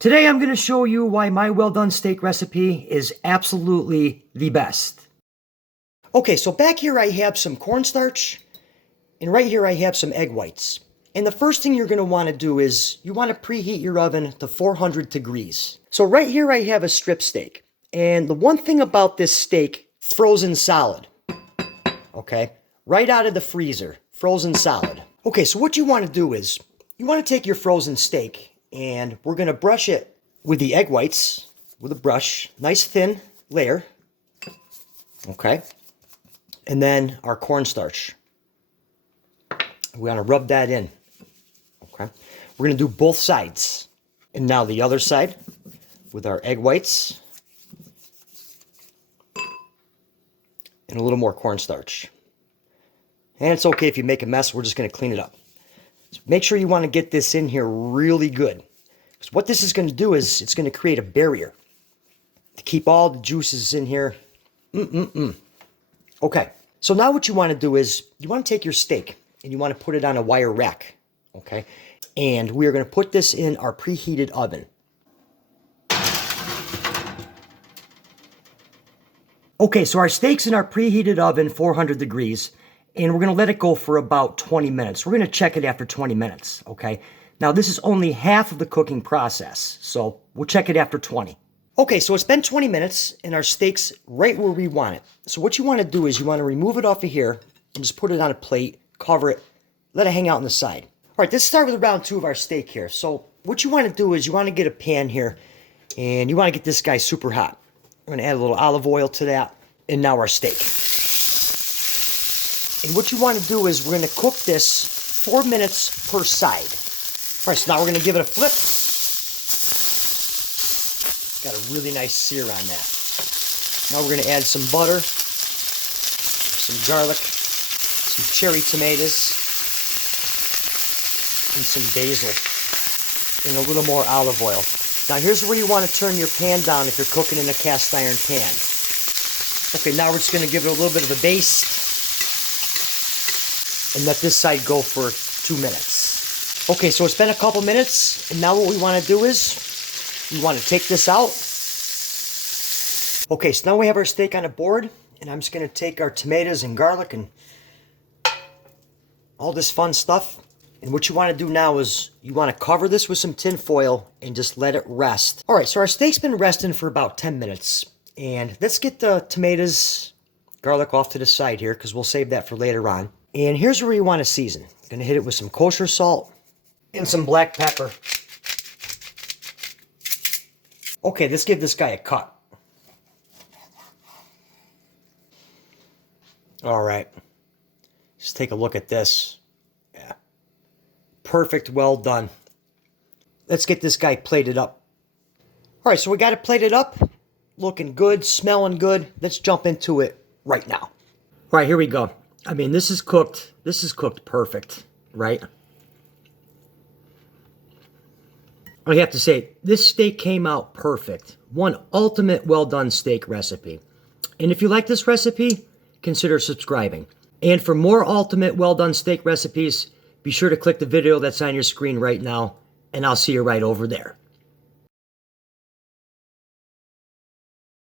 Today I'm going to show you why my well done steak recipe is absolutely the best. Okay, so back here I have some cornstarch, and right here I have some egg whites. And the first thing you're going to want to do is you want to preheat your oven to 400 degrees. So right here I have a strip steak. And the one thing about this steak, frozen solid. Okay, right out of the freezer, frozen solid. Okay, so what you want to do is you want to take your frozen steak and we're going to brush it with the egg whites with a brush, nice thin layer. Okay, and then our cornstarch. We want to rub that in. Okay, we're going to do both sides. And now the other side with our egg whites and a little more cornstarch. And it's okay if you make a mess, we're just going to clean it up. So make sure you want to get this in here really good. Because what this is going to do is it's going to create a barrier to keep all the juices in here. Okay, so now what you want to do is you want to take your steak and you want to put it on a wire rack. Okay, and we are going to put this in our preheated oven. Okay, so our steak's in our preheated oven, 400 degrees. And we're going to let it go for about 20 minutes. We're going to check it after 20 minutes, okay? Now, this is only half of the cooking process, so we'll check it after 20. Okay, so it's been 20 minutes, and our steak's right where we want it. So what you want to do is you want to remove it off of here and just put it on a plate, cover it, let it hang out on the side. All right, let's start with round 2 of our steak here. So what you want to do is you want to get a pan here, and you want to get this guy super hot. We're going to add a little olive oil to that, and now our steak. And what you want to do is we're going to cook this 4 minutes per side. All right, so now we're going to give it a flip. Got a really nice sear on that. Now we're going to add some butter, some garlic, some cherry tomatoes, and some basil, and a little more olive oil. Now here's where you want to turn your pan down if you're cooking in a cast iron pan. Okay, now we're just going to give it a little bit of a baste. And let this side go for 2 minutes. Okay, so it's been a couple minutes, and now what we want to do is we want to take this out. Okay, so now we have our steak on a board, and I'm just going to take our tomatoes and garlic and all this fun stuff. And what you want to do now is you want to cover this with some tin foil and just let it rest. All right, so our steak's been resting for about 10 minutes. And let's get the tomatoes, garlic off to the side here, because we'll save that for later on. And here's where you want to season. Going to hit it with some kosher salt and some black pepper. Okay, let's give this guy a cut. All right. Just take a look at this. Yeah. Perfect, well done. Let's get this guy plated up. All right, so we got it plated up. Looking good, smelling good. Let's jump into it right now. All right, here we go. I mean, this is cooked perfect, right? I have to say, this steak came out perfect. One ultimate well-done steak recipe. And if you like this recipe, consider subscribing. And for more ultimate well-done steak recipes, be sure to click the video that's on your screen right now, and I'll see you right over there.